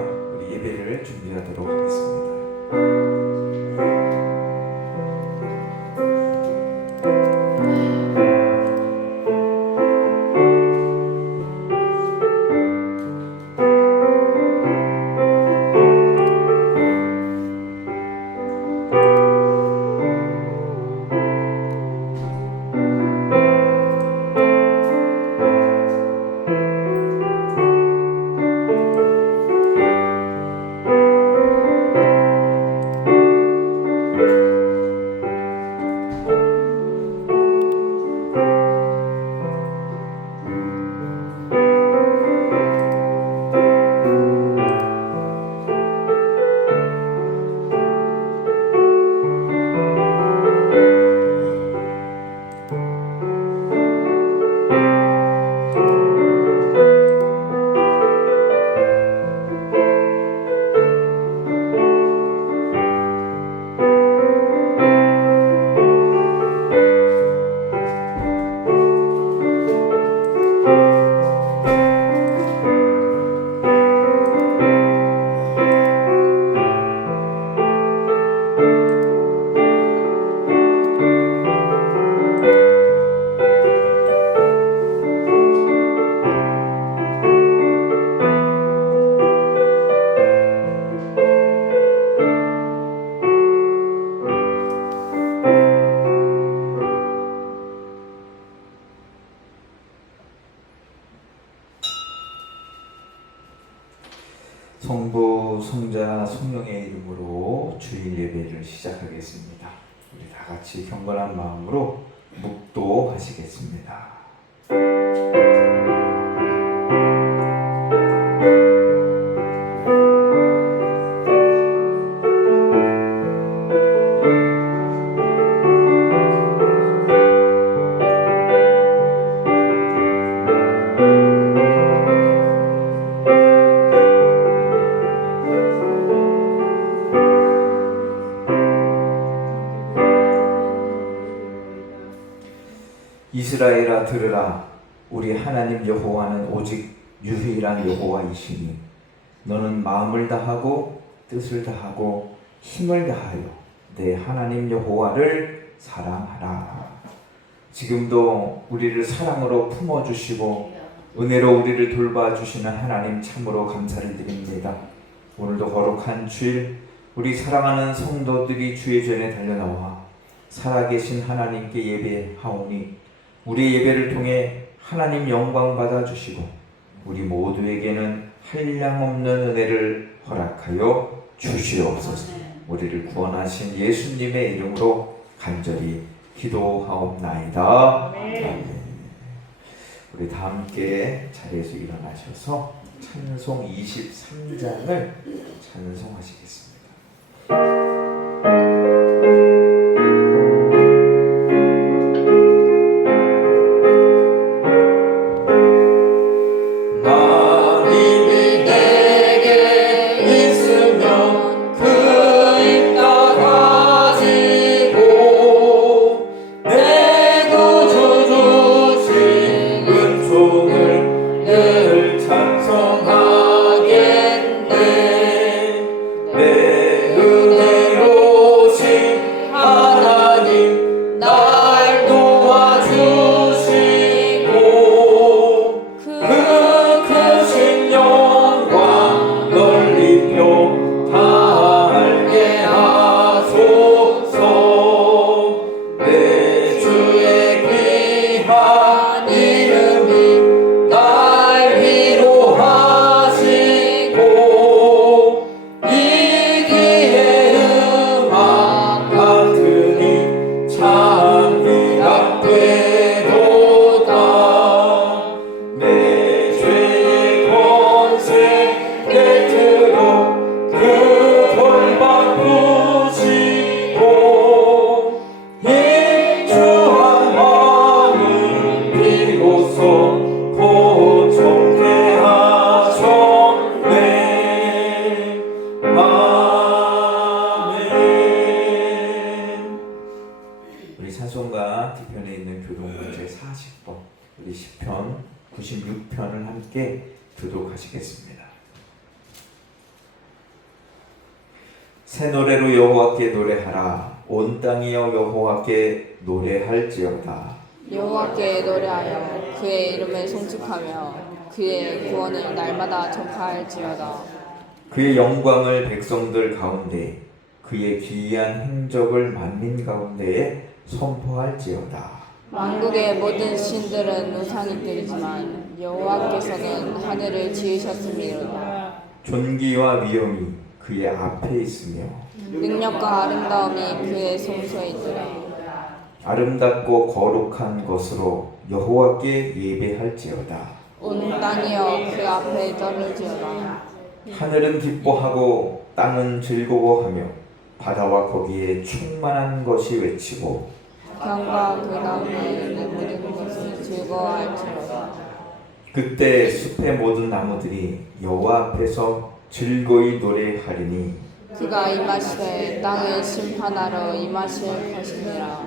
우리 예배를 준비하도록 하겠습니다. 성부, 성자, 성령의 이름으로 주일 예배를 시작하겠습니다. 우리 다 같이 경건한 마음으로 묵도하시겠습니다. 이스라엘아 들으라. 우리 하나님 여호와는 오직 유일한 여호와이시니 너는 마음을 다하고 뜻을 다하고 힘을 다하여 내 하나님 여호와를 사랑하라. 지금도 우리를 사랑으로 품어주시고 은혜로 우리를 돌봐주시는 하나님 참으로 감사를 드립니다. 오늘도 거룩한 주일 우리 사랑하는 성도들이 주의 전에 달려나와 살아계신 하나님께 예배하오니 우리 예배를 통해 하나님 영광 받아주시고 우리 모두에게는 한량없는 은혜를 허락하여 주시옵소서. 우리를 구원하신 예수님의 이름으로 간절히 기도하옵나이다. 아멘. 우리 다 함께 자리에서 일어나셔서 찬송 23장을 찬송하시겠습니다. 우리 시편 96편을 함께 교독하시겠습니다. 새 노래로 여호와께 노래하라. 온 땅이여 여호와께 노래할지어다. 여호와께 노래하여 그의 이름을 송축하며 그의 구원을 날마다 전파할지어다. 그의 영광을 백성들 가운데 그의 기이한 행적을 만민 가운데에 선포할지어다. 만국의 모든 신들은 우상이들이지만 여호와께서는 하늘을 지으셨음이로다. 존귀와 위엄이 그의 앞에 있으며 능력과 아름다움이 그의 송소에 있더라. 아름답고 거룩한 것으로 여호와께 예배할지어다. 온 땅이여 그 앞에 떨을지어다. 하늘은 기뻐하고 땅은 즐거워하며 바다와 거기에 충만한 것이 외치고 강과 그 가운데 있는 모든 것이 즐거워할지로다. 그때 숲의 모든 나무들이 여호와 앞에서 즐거이 노래하리니 그가 임하시되 땅을 심판하러 임하실 것이니라.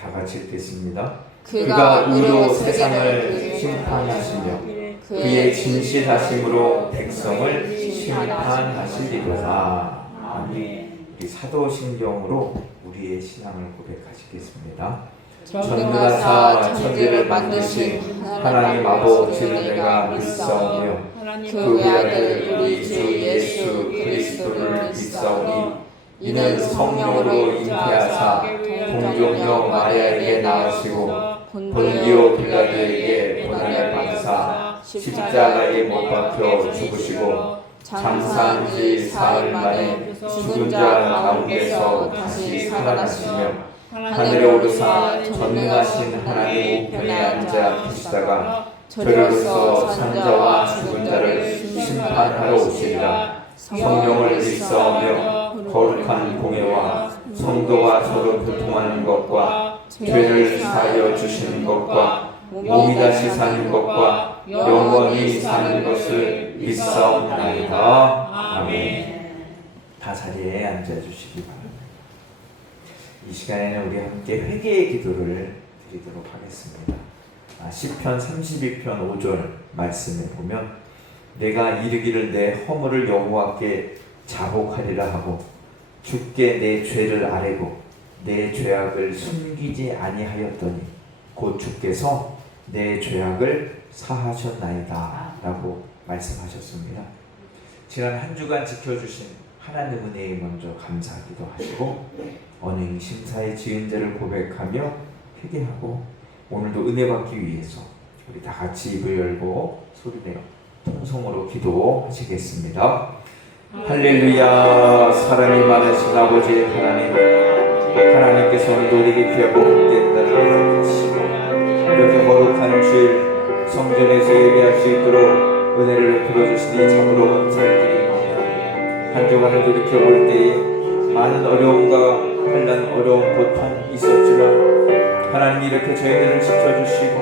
다 같이 읽겠습니다. 그가 의로 의로 세상을 세계를 심판하시며 그의 진실하심으로 백성을 심판하시리로다. 아멘. 우리 사도신경으로 우리의 신앙을 고백하시겠습니다. 전능하사 천지를 만드신 하나님 아버지를 내가 믿사오며 그 외아들 우리 주 예수 그리스도를 믿사오니 이는 성령으로 잉태하사 동정녀 마리아에게 낳으시고 본디오 빌라도에게 고난을 받으사 십자가에 못 박혀 죽으시고 장사한 지 사흘 만에 죽은 자 가운데서 다시 살아나시며 하늘에 오르사 전능하신 하나님 우편에 앉아 계시다가 저리로서 산자와 죽은 자를 심판하러 오시리라. 성령을 믿사오며 거룩한 공예와 성도가 서로 교통하는 것과 죄를 사하여 주시는 것과 몸이 다시 사는 것과 영원히 사는 것을 믿사옵나이다. 아멘. 다 자리에 앉아주시기 바랍니다. 이 시간에는 우리 함께 회개의 기도를 드리도록 하겠습니다. 시편 32편 5절 말씀에 보면 내가 이르기를 내 허물을 여호와께 자복하리라 하고 주께 내 죄를 아뢰고 내 죄악을 숨기지 아니하였더니 곧 주께서 내 죄악을 사하셨나이다 라고 말씀하셨습니다. 지난 한 주간 지켜주신 하나님 은혜에 먼저 감사하기도 하시고 언행 심사에 지은 죄를 고백하며 회개하고 오늘도 은혜 받기 위해서 우리 다 같이 입을 열고 소리내어 통성으로 기도하시겠습니다. 할렐루야. 사랑이 많으신 아버지 하나님, 하나님께서 오늘도 우리에게 귀하고 복된 날을 허락하시고 이렇게 거룩한 주일 성전에서 예배할 수 있도록 은혜를 베풀어주시니 참으로 감사드립니다. 한 주간을 돌이켜볼 때에 많은 어려움과 환난, 어려운 고통 있었지만 하나님이 이렇게 저희들을 지켜주시고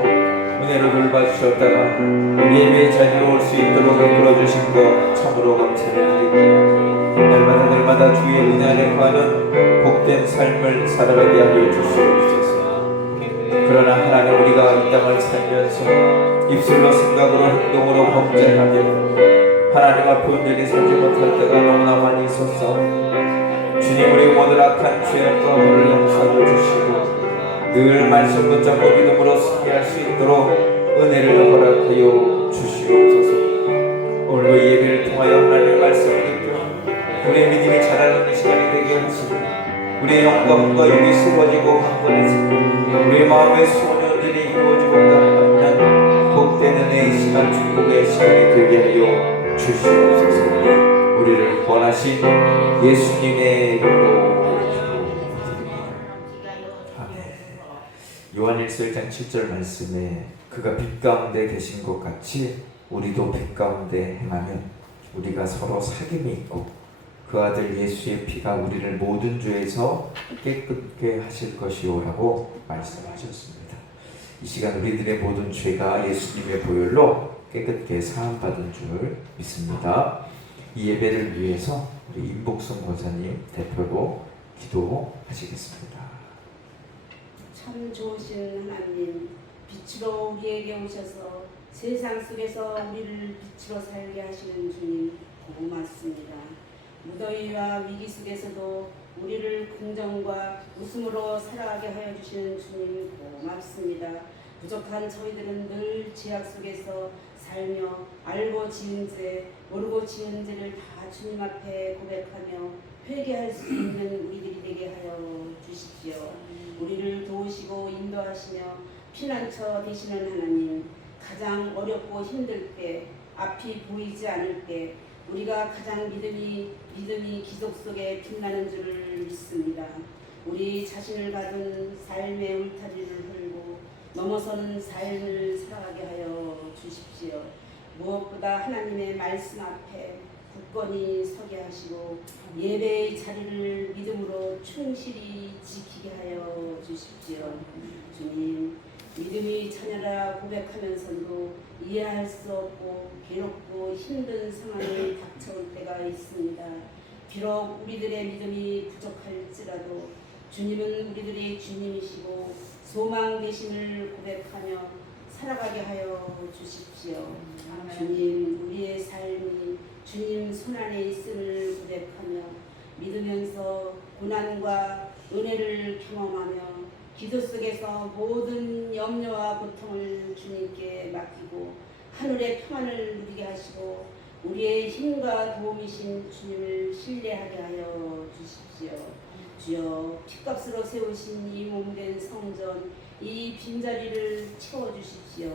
은혜로 돌봐주셨다가 우리 예배의 자리로 올 수 있도록 이끌어주신 것 참으로 감사를 드립니다. 날마다 주의 은혜 안에 거하는 복된 삶을 살아가게 하여 주시옵소서. 그러나 하나님 우리가 이 땅을 살면서 입술로 생각으로 행동으로 범죄하며 하나님 앞에 온전히 살지 못할 때가 너무나 많이 있었어. 주님 우리 모든 악한 죄악과 허물을 용서하여 주시고 늘 말씀 붙잡고 믿음으로 승리할 수 있도록 은혜를 허락하여 주시옵소서. 오늘도 예배를 통하여 하나님의 말씀을 듣고 우리의 믿음이 자라는 시간이 되게 하시고 우리의 영광과 여기 세워지고 강건해지고 우리의 마음의 소원이 온전히 이루어지고 닿는 복된 은혜의 시간, 축복의 시간이 되게 하여 주시옵소서. 우리를 구원하신 예수님의 이름으로 요한일서 1장 7절 말씀에 그가 빛 가운데 계신 것 같이 우리도 빛 가운데 행하면 우리가 서로 사귐이 있고 그 아들 예수의 피가 우리를 모든 죄에서 깨끗게 하실 것이오라고 말씀하셨습니다. 이 시간 우리들의 모든 죄가 예수님의 보혈로 깨끗게 사함받은 줄 믿습니다. 이 예배를 위해서 우리 임복순 권사님 대표로 기도하시겠습니다. 참 좋으신 하나님, 빛으로 우리에게 오셔서 세상 속에서 우리를 빛으로 살게 하시는 주님 고맙습니다. 무더위와 위기 속에서도 우리를 긍정과 웃음으로 살아가게 하여 주시는 주님 고맙습니다. 부족한 저희들은 늘 죄악 속에서 살며 알고 지은 죄, 모르고 지은 죄를 다 주님 앞에 고백하며 회개할 수 있는 우리들이 되게 하여 주십시오. 우리를 도우시고 인도하시며 피난처 되시는 하나님, 가장 어렵고 힘들 때, 앞이 보이지 않을 때 우리가 가장 믿음이 기적 속에 빛나는 줄을 믿습니다. 우리 자신을 가둔 삶의 울타리를 헐고 넘어서는 삶을 살아가게 하여 주십시오. 무엇보다 하나님의 말씀 앞에 굳건히 서게 하시고 예배의 자리를 믿음으로 충실히 지키게 하여 주십시오. 주님, 믿음이 자녀라 고백하면서도 이해할 수 없고 괴롭고 힘든 상황이 닥쳐올 때가 있습니다. 비록 우리들의 믿음이 부족할지라도 주님은 우리들의 주님이시고 소망 되심을 고백하며 살아가게 하여 주십시오. 주님, 우리의 삶이 주님 손안에 있음을 고백하며 믿으면서 고난과 은혜를 경험하며 기도 속에서 모든 염려와 고통을 주님께 맡기고 하늘의 평안을 누리게 하시고 우리의 힘과 도움이신 주님을 신뢰하게 하여 주십시오. 주여, 핏값으로 세우신 이 몸된 성전, 이 빈자리를 채워주십시오.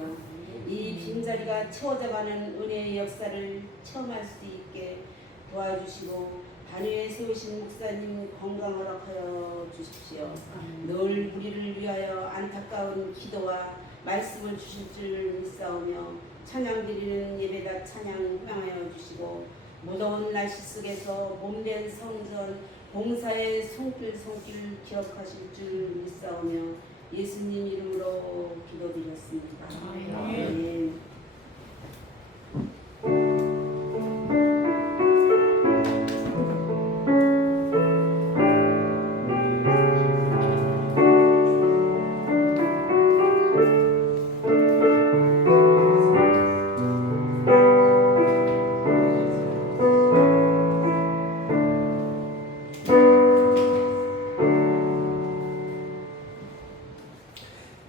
이 빈자리가 채워져가는 은혜의 역사를 체험할 수 있게 도와주시고 단위에 세우신 목사님 건강 허락하여 주십시오. 늘 우리를 위하여 안타까운 기도와 말씀을 주실 줄 믿사오며 찬양 드리는 예배다 찬양 희망하여 주시고 무더운 날씨 속에서 몸된 성전 봉사의 손길 기억하실 줄 믿사오며 예수님 이름으로 기도드렸습니다. 아멘.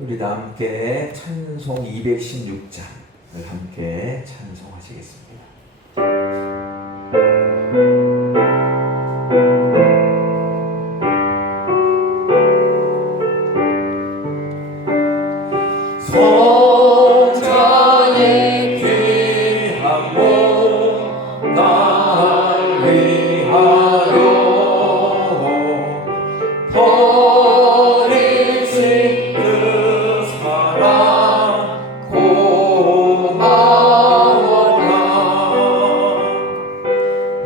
우리 다 함께 찬송 216장을 함께 찬송하시겠습니다. 성전의 귀한 몸 날 위하여 버리신 그 사랑 고마워라.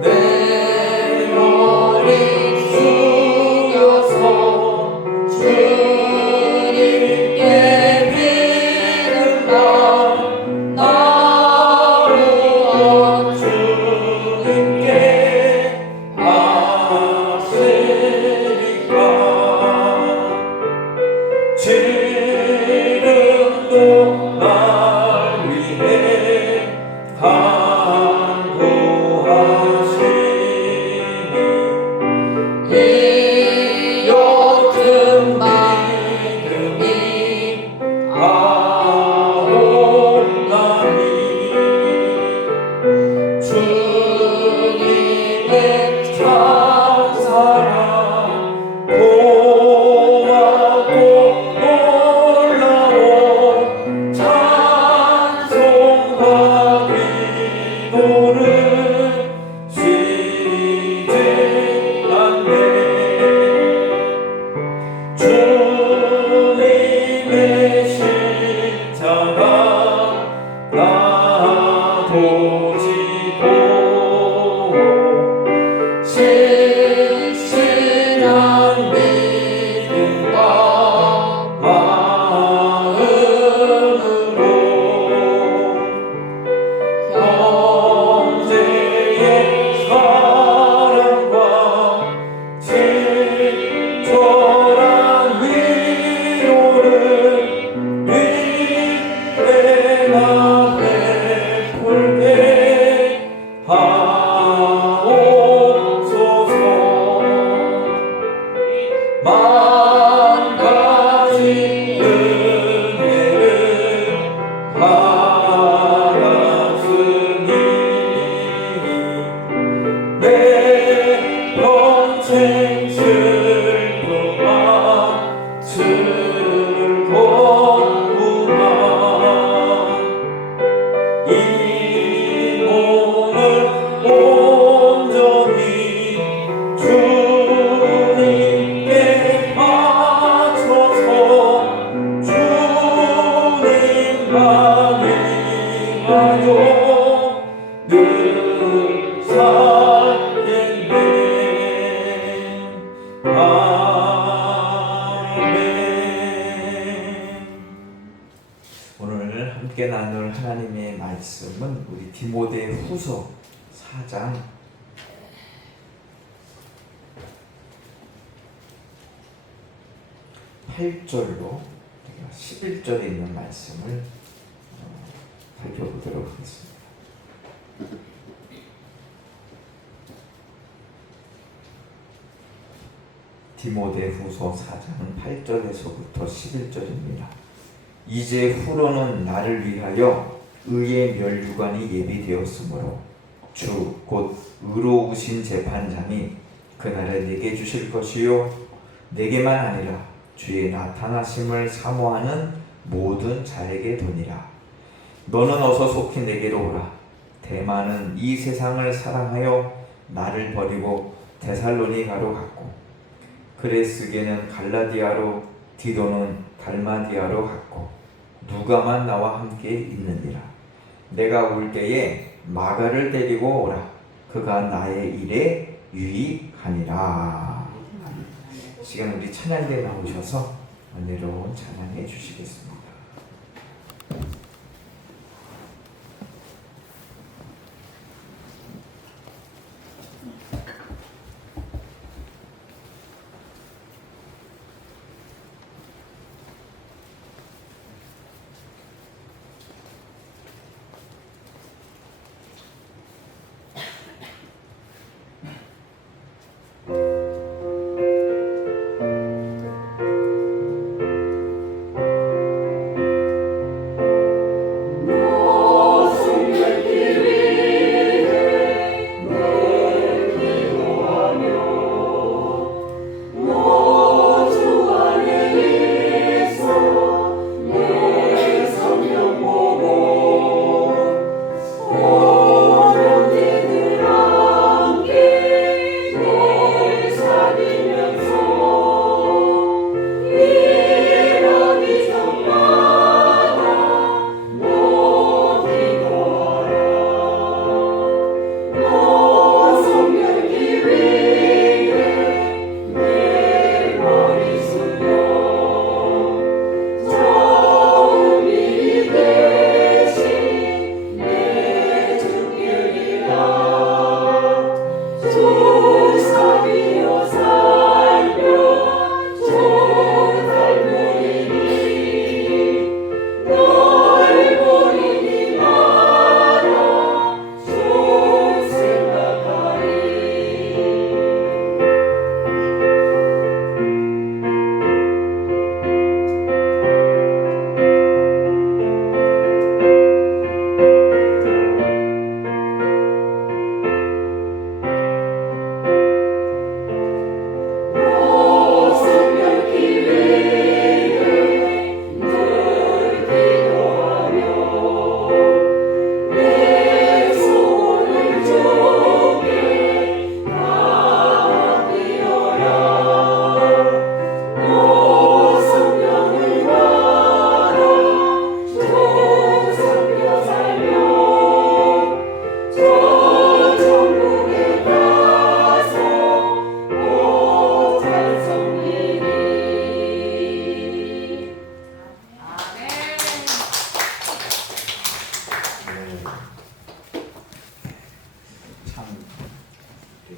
내 머리 숙여서 주님께 빌는다. 나무어 주님께 하시니까 지름도 날 위해 간구하시 말씀은 우리 디모데후서 4장 8절로 11절에 있는 말씀을 살펴보도록 하겠습니다. 디모데후서 4장 8절에서부터 11절입니다. 이제 후로는 나를 위하여 의의 멸류관이 예비되었으므로 주 곧 의로우신 재판장이 그날에 내게 주실 것이요 내게만 아니라 주의 나타나심을 사모하는 모든 자에게 도니라. 너는 어서 속히 내게로 오라. 대마는 이 세상을 사랑하여 나를 버리고 데살로니가로 갔고 그레스게는 갈라디아로 디도는 달마디아로 갔고 누가만 나와 함께 있느니라. 내가 올 때에 마가를 데리고 오라. 그가 나의 일에 유익하니라. 시간 우리 찬양대 나오셔서 은혜로운 찬양해 주시겠습니다.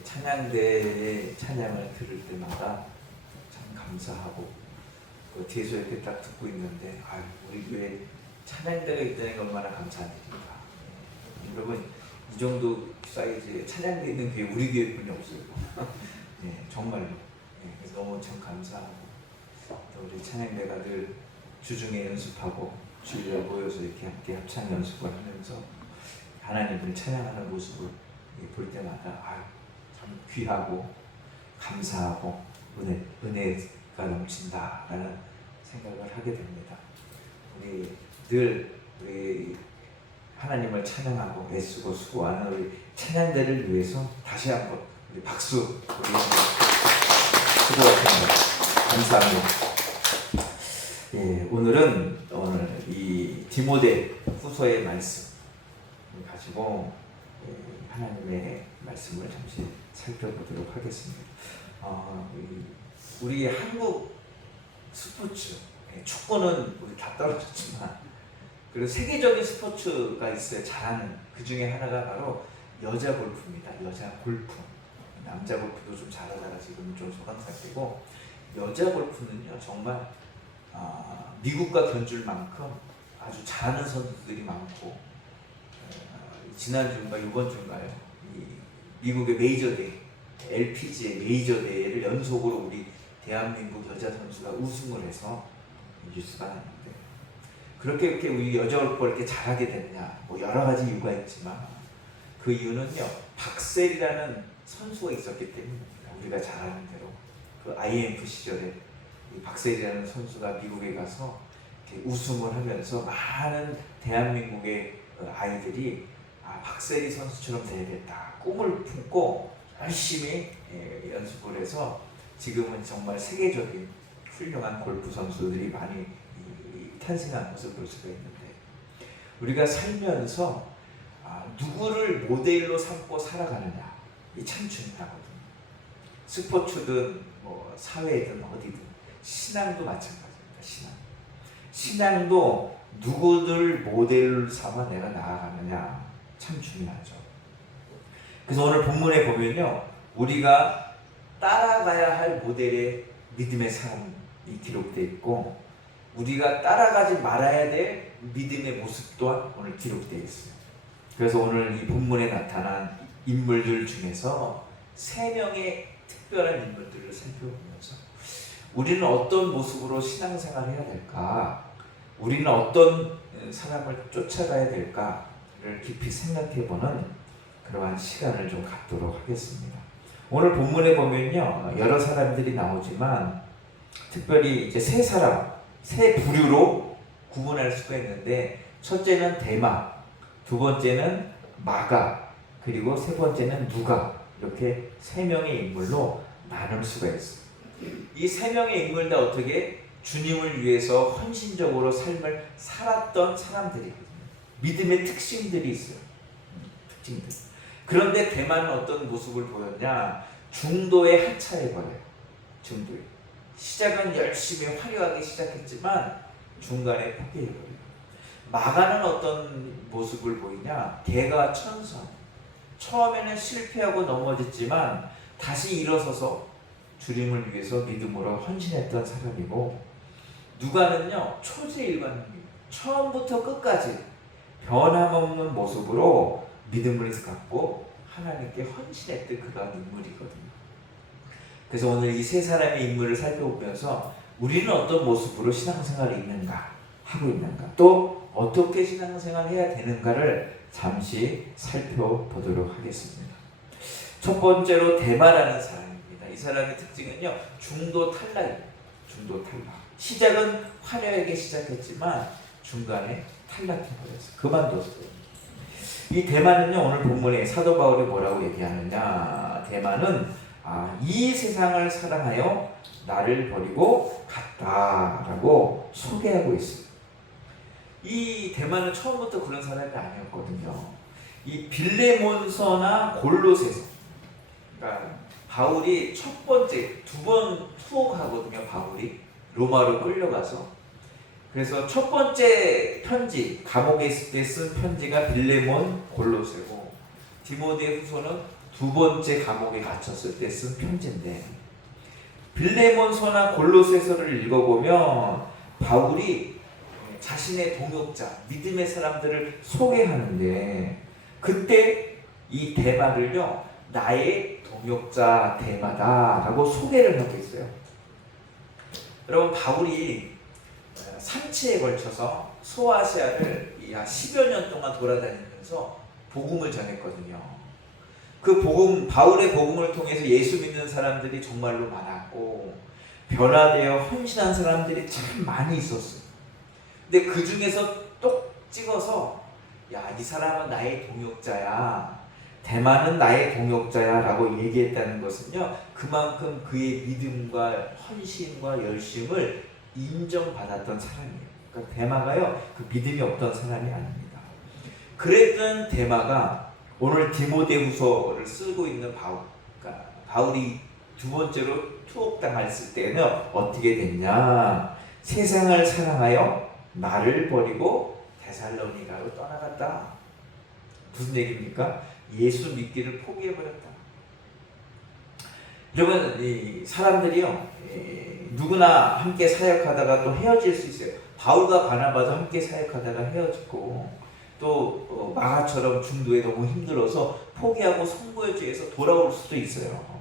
찬양대의 찬양을 들을 때마다 참 감사하고 뒤에서 이렇게 딱 듣고 있는데 우리 교회 찬양대가 있다는 게 얼마나 감사한 일입니까. 여러분 이 정도 사이즈의 찬양대 있는 교회 우리 교회뿐이 없어요. 네, 정말로. 네, 그래서 너무 참 감사하고 또 우리 찬양대가 늘 주중에 연습하고 주일에 모여서 이렇게 함께 합창 연습을 하면서 하나님을 찬양하는 모습을 볼 때마다 참 귀하고 감사하고 은혜가 넘친다라는 생각을 하게 됩니다. 우리 하나님을 찬양하고 애쓰고 수고하는 우리 찬양대를 위해서 다시 한번 우리 박수 수고하십니다. 감사합니다. 예, 오늘 이 디모데 후서의 말씀 가지고 하나님의 말씀을 잠시 살펴보도록 하겠습니다. 우리 한국 스포츠 축구는 우리 다 떨어졌지만 그리고 세계적인 스포츠가 있어요. 잘하는 그 중에 하나가 바로 여자 골프입니다. 여자 골프. 남자 골프도 좀 잘하다가 지금 좀 소강 상태고, 여자 골프는요 정말 미국과 견줄 만큼 아주 잘하는 선수들이 많고, 지난주인가 이번 주인가요? 이 미국의 메이저 대회, LPGA 메이저 대회를 연속으로 우리 대한민국 여자 선수가 우승을 해서 뉴스가 났는데, 그렇게 우리 여자 골프가 이렇게 잘하게 됐냐? 뭐 여러 가지 이유가 있지만 그 이유는요, 박셀이라는 선수가 있었기 때문입니다. 우리가 잘 아는 대로 그 IMF 시절에 이 박셀이라는 선수가 미국에 가서 이렇게 우승을 하면서 많은 대한민국의 아이들이 박세리 선수처럼 되야겠다 꿈을 품고 열심히 연습을 해서 지금은 정말 세계적인 훌륭한 골프 선수들이 많이 탄생한 것을 볼 수가 있는데, 우리가 살면서 누구를 모델로 삼고 살아가느냐 이 참 중요하거든요. 스포츠든 뭐 사회든 어디든, 신앙도 마찬가지입니다. 신앙도 누구를 모델로 삼아 내가 나아가느냐 참 중요하죠. 그래서 오늘 본문에 보면요, 우리가 따라가야 할 모델의 믿음의 삶이 기록되어 있고, 우리가 따라가지 말아야 될 믿음의 모습 또한 오늘 기록되어 있어요. 그래서 오늘 이 본문에 나타난 인물들 중에서 3명의 특별한 인물들을 살펴보면서 우리는 어떤 모습으로 신앙생활을 해야 될까, 우리는 어떤 사람을 쫓아가야 될까를 깊이 생각해보는 그러한 시간을 좀 갖도록 하겠습니다. 오늘 본문에 보면요, 여러 사람들이 나오지만 특별히 이제 세 부류로 구분할 수가 있는데, 첫째는 데마, 두 번째는 마가, 그리고 세 번째는 누가, 이렇게 3명의 인물로 나눌 수가 있어요. 이 3명의 인물 다 어떻게 주님을 위해서 헌신적으로 삶을 살았던 사람들이거든요. 믿음의 특징들이 있어요. 특징들. 그런데 대만은 어떤 모습을 보였냐? 중도에 하차해버려요. 중도에. 시작은 열심히 화려하게 시작했지만 중간에 포기해버려요. 마가는 어떤 모습을 보이냐? 개가천선. 처음에는 실패하고 넘어졌지만 다시 일어서서 주님을 위해서 믿음으로 헌신했던 사람이고, 누가는요 초지일관입니다. 처음부터 끝까지 변함없는 모습으로 믿음을 갖고 하나님께 헌신했던 그런 인물이거든요. 그래서 오늘 이 3사람의 인물을 살펴보면서 우리는 어떤 모습으로 신앙생활이 있는가, 하고 있는가, 또 어떻게 신앙생활을 해야 되는가를 잠시 살펴보도록 하겠습니다. 첫 번째로 데마라는 사람입니다. 이 사람의 특징은요, 중도 탈락입니다. 중도 탈락. 시작은 화려하게 시작했지만 중간에 탈락해버렸어요. 그만뒀어요. 이 데마는요, 오늘 본문에 사도 바울이 뭐라고 얘기하느냐? 데마는 이 세상을 사랑하여 나를 버리고 갔다라고 소개하고 있어요. 이 데마는 처음부터 그런 사람이 아니었거든요. 이 빌레몬서나 골로새서, 그러니까 바울이 첫 번째, 2번 투옥하거든요. 바울이 로마로 끌려가서. 그래서 첫 번째 편지, 감옥에 있을 때 쓴 편지가 빌레몬, 골로새고, 디모데후서는 2번째 감옥에 갇혔을 때 쓴 편지인데, 빌레몬서나 골로새서를 읽어보면 바울이 자신의 동역자, 믿음의 사람들을 소개하는데, 그때 이 데마를요, 나의 동역자 데마다라고 소개를 하고 있어요. 여러분, 바울이 3차에 걸쳐서 소아시아를 약 10여 년 동안 돌아다니면서 복음을 전했거든요. 그 복음, 바울의 복음을 통해서 예수 믿는 사람들이 정말로 많았고, 변화되어 헌신한 사람들이 참 많이 있었어요. 근데 그 중에서 똑 찍어서, 야, 이 사람은 나의 동역자야, 대만은 나의 동역자야 라고 얘기했다는 것은요, 그만큼 그의 믿음과 헌신과 열심을 인정받았던 사람이에요. 그러니까 데마가요, 그 믿음이 없던 사람이 아닙니다. 그랬던 데마가 오늘 디모데후서를 쓰고 있는 바울, 그러니까 바울이 2번째로 투옥당했을 때는 어떻게 됐냐? 세상을 사랑하여 나를 버리고 데살로니가로 떠나갔다. 무슨 얘기입니까? 예수 믿기를 포기해버렸다. 여러분, 이 사람들이요, 누구나 함께 사역하다가 또 헤어질 수 있어요. 바울과 바나바도 함께 사역하다가 헤어지고, 또 마가처럼 중도에 너무 힘들어서 포기하고 성부의죄에서 돌아올 수도 있어요.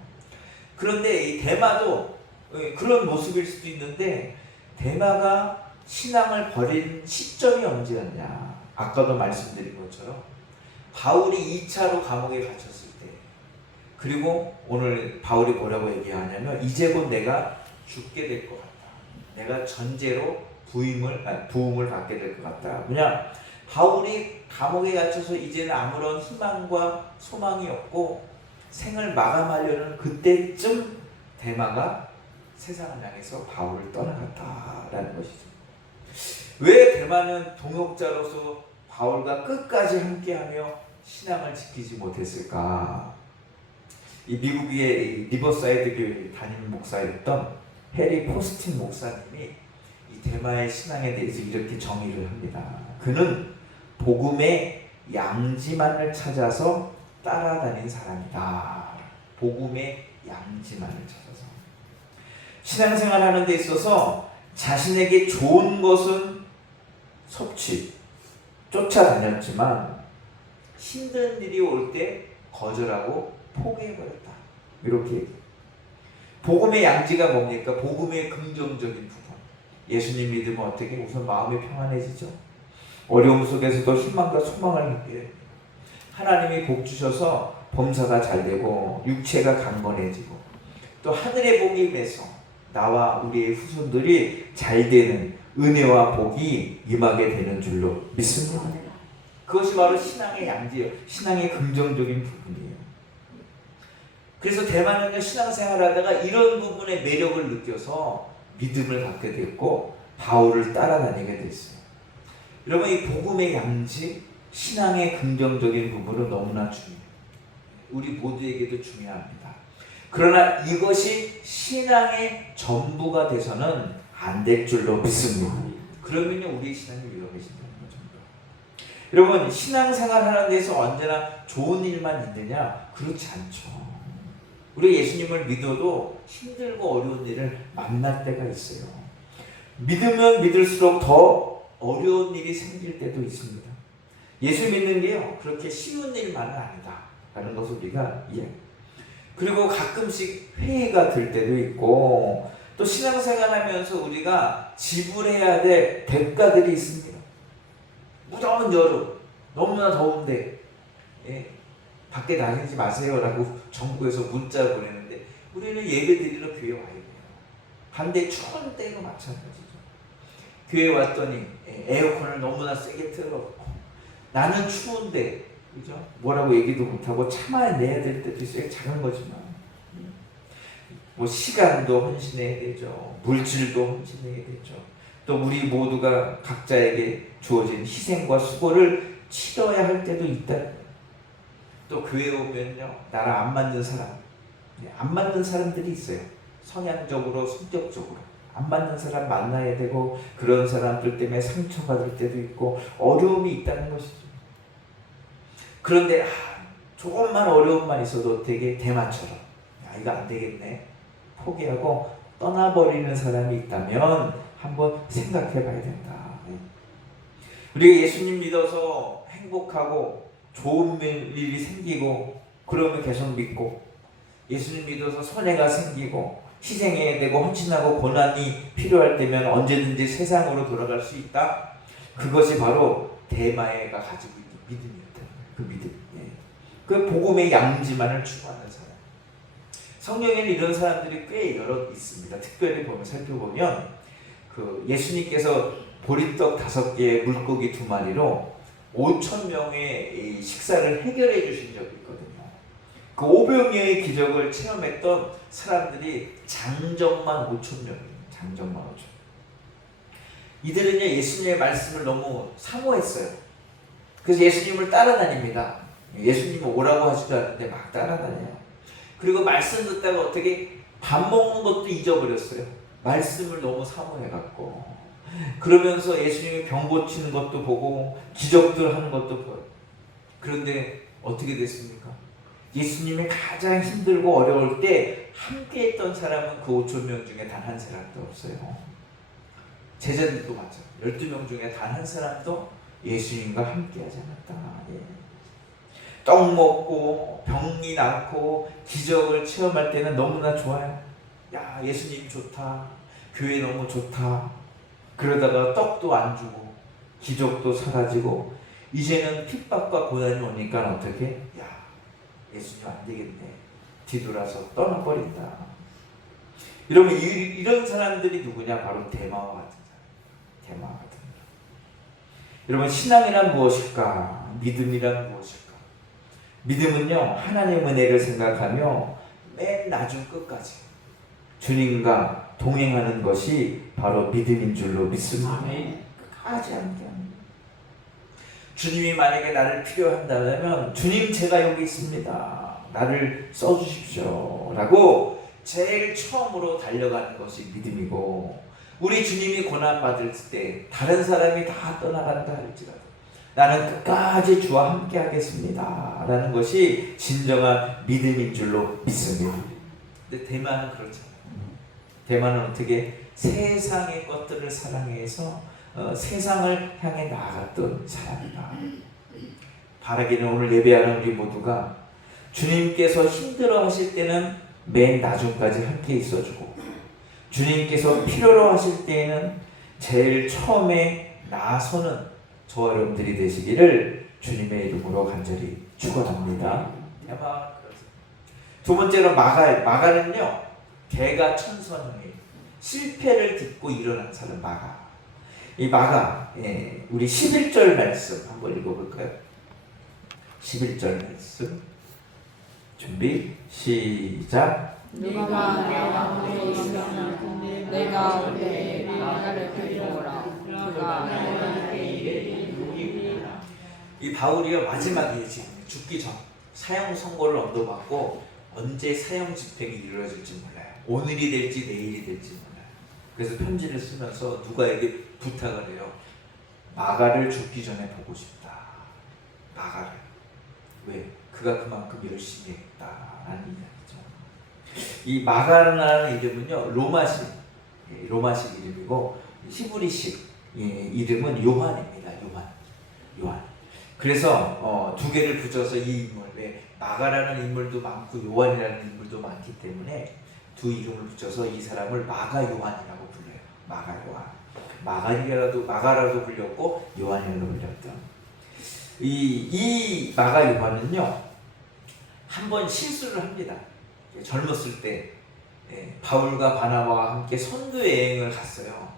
그런데 이 데마도 그런 모습일 수도 있는데, 데마가 신앙을 버린 시점이 언제였냐? 아까도 말씀드린 것처럼 바울이 2차로 감옥에 갇혔을 때, 그리고 오늘 바울이 뭐라고 얘기하냐면 이제 곧 내가 죽게 될 것 같다. 내가 전제로 부흥을 받게 될 것 같다. 그냥 바울이 감옥에 갇혀서 이제는 아무런 희망과 소망이 없고 생을 마감하려는 그때쯤 데마가 세상을 향해서 바울을 떠나갔다라는 것이죠. 왜 데마는 동역자로서 바울과 끝까지 함께하며 신앙을 지키지 못했을까? 이 미국의 리버사이드 교회 담임 목사였던 해리 포스틴 목사님이 이 데마의 신앙에 대해서 이렇게 정의를 합니다. 그는 복음의 양지만을 찾아서 따라다닌 사람이다. 복음의 양지만을 찾아서. 신앙생활 하는 데 있어서 자신에게 좋은 것은 섭취, 쫓아다녔지만 힘든 일이 올 때 거절하고 포기해버렸다. 이렇게 복음의 양지가 뭡니까? 복음의 긍정적인 부분. 예수님 믿으면 어떻게? 우선 마음이 평안해지죠. 어려움 속에서도 희망과 소망을 갖게 됩니다. 하나님이 복 주셔서 범사가 잘 되고 육체가 강건해지고 또 하늘의 복이 임해서 나와 우리의 후손들이 잘 되는 은혜와 복이 임하게 되는 줄로 믿습니다. 그것이 바로 신앙의 양지예요. 신앙의 긍정적인 부분이에요. 그래서 대만은 신앙생활하다가 이런 부분의 매력을 느껴서 믿음을 갖게 됐고 바울을 따라다니게 됐어요. 여러분, 이 복음의 양지, 신앙의 긍정적인 부분은 너무나 중요해요. 우리 모두에게도 중요합니다. 그러나 이것이 신앙의 전부가 돼서는 안 될 줄로 믿습니다. 그러면 우리의 신앙이 위험해진다는 거죠. 여러분, 신앙생활 하는 데서 언제나 좋은 일만 있느냐? 그렇지 않죠. 우리 예수님을 믿어도 힘들고 어려운 일을 만날 때가 있어요. 믿으면 믿을수록 더 어려운 일이 생길 때도 있습니다. 예수 믿는 게요, 그렇게 쉬운 일만은 아니다 라는 것을 우리가 그리고 가끔씩 회의가 들 때도 있고 또 신앙생활 하면서 우리가 지불해야 될 대가들이 있습니다. 무더운 여름, 너무나 더운데 밖에 나가지 마세요 라고 정부에서 문자를 보내는데 우리는 예배드리러 교회 와야 돼요. 반대 추운 때도 마찬가지죠. 교회 왔더니 에어컨을 너무나 세게 틀어놓고 나는 추운데 그죠? 뭐라고 얘기도 못하고 참아내야 될 때도 있어요. 작은 거지만 뭐 시간도 헌신해야 되죠. 물질도 헌신해야 되죠. 또 우리 모두가 각자에게 주어진 희생과 수고를 치러야 할 때도 있다. 또 교회 오면요, 나랑 안 맞는 사람들이 있어요. 성향적으로, 성격적으로 안 맞는 사람 만나야 되고 그런 사람들 때문에 상처받을 때도 있고 어려움이 있다는 것이죠. 그런데 조금만 어려움만 있어도 되게 대마처럼 이거 안 되겠네 포기하고 떠나버리는 사람이 있다면 한번 생각해 봐야 된다. 우리가 예수님 믿어서 행복하고 좋은 일이 생기고 그러면 계속 믿고 예수님 믿어서 선해가 생기고 희생해야 되고 헌신하고 고난이 필요할 때면 언제든지 세상으로 돌아갈 수 있다. 그것이 바로 대마애가 가지고 있는 믿음이었다. 그 믿음. 그 복음의 양지만을 추구하는 사람. 성경에는 이런 사람들이 꽤 여러 있습니다. 특별히 살펴보면 그 예수님께서 보리떡 5개, 물고기 2마리로 5,000명의 식사를 해결해 주신 적이 있거든요. 그 오병이어의 기적을 체험했던 사람들이 장정만 5,000명이에요. 장정만 5,000명. 이들은요, 예수님의 말씀을 너무 사모했어요. 그래서 예수님을 따라다닙니다. 예수님은 오라고 하지도 않는데 막 따라다녀요. 그리고 말씀 듣다가 어떻게 밥 먹는 것도 잊어버렸어요. 말씀을 너무 사모해갖고. 그러면서 예수님이 병 고치는 것도 보고 기적들 하는 것도 보여요. 그런데 어떻게 됐습니까? 예수님이 가장 힘들고 어려울 때 함께 했던 사람은 그 5,000명 중에 단 한 사람도 없어요. 제자들도 맞아요. 12명 중에 단 한 사람도 예수님과 함께 하지 않았다. 예. 떡 먹고 병이 낫고 기적을 체험할 때는 너무나 좋아요. 야, 예수님 좋다. 교회 너무 좋다. 그러다가 떡도 안 주고 기적도 사라지고 이제는 핍박과 고난이 오니까 어떻게? 야, 예수님 안 되겠네. 뒤돌아서 떠나버린다. 이러면 이런 사람들이 누구냐? 바로 대마와 같은 사람. 대마와 같은 사람. 여러분, 신앙이란 무엇일까? 믿음이란 무엇일까? 믿음은요, 하나님의 은혜를 생각하며 맨 나중 끝까지 주님과 동행하는 것이 바로 믿음인 줄로 믿습니다. 끝까지 함께합니다. 주님이 만약에 나를 필요한다면 주님 제가 여기 있습니다. 나를 써주십시오. 라고 제일 처음으로 달려가는 것이 믿음이고, 우리 주님이 고난받을 때 다른 사람이 다 떠나간다 할지라도 나는 끝까지 주와 함께 하겠습니다. 라는 것이 진정한 믿음인 줄로 믿습니다. 근데 대만은 그렇잖아요. 대만은 어떻게 세상의 것들을 사랑해서 세상을 향해 나아갔던 사람이다. 바라기는 오늘 예배하는 우리 모두가 주님께서 힘들어 하실 때는 맨 나중까지 함께 있어주고, 주님께서 필요로 하실 때에는 제일 처음에 나서는 저와 여러분들이 되시기를 주님의 이름으로 간절히 축원합니다. 두 번째로 마가는요, 개가 천선형이에요. 실패를 딛고 일어난 사람 마가. 이 마가, 우리 11절 말씀 한번 읽어볼까요? 11절 말씀 준비 시작. 누가 내가 우리 있으면 내가 우리 마가를 빌려오라. 그가 이 바울이요, 마지막에 지금 죽기 전 사형 선고를 언도받고 언제 사형 집행이 이루어질지 몰라요. 오늘이 될지 내일이 될지 몰라요. 그래서 편지를 쓰면서 누가에게 부탁을 해요. 마가를 죽기 전에 보고 싶다. 마가를. 왜? 그가 그만큼 열심히 했다라는 이야기죠. 이 마가라는 이름은요, 로마식 이름이고 히브리식 이름은 요한입니다. 요한. 그래서 두 개를 붙여서 이 인물, 마가라는 인물도 많고 요한이라는 인물도 많기 때문에 두 이름을 붙여서 이 사람을 마가 요한이라고 불러요. 마가 요한. 마가라도 불렸고 요한이라고 불렸던 이 마가 요한은요, 한번 실수를 합니다. 젊었을 때 바울과 바나바와 함께 선교 여행을 갔어요.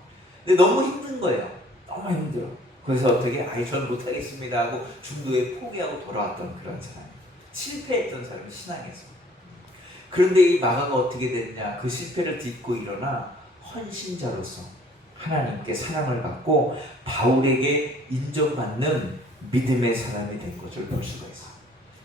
근데 너무 힘든 거예요. 너무 힘들어. 그래서 어떻게 전 못하겠습니다 하고 중도에 포기하고 돌아왔던 그런 사람, 실패했던 사람이 신앙에서. 그런데 이 마가가 어떻게 됐냐? 그 실패를 딛고 일어나 헌신자로서 하나님께 사랑을 받고 바울에게 인정받는 믿음의 사람이 된 것을 볼 수가 있어요.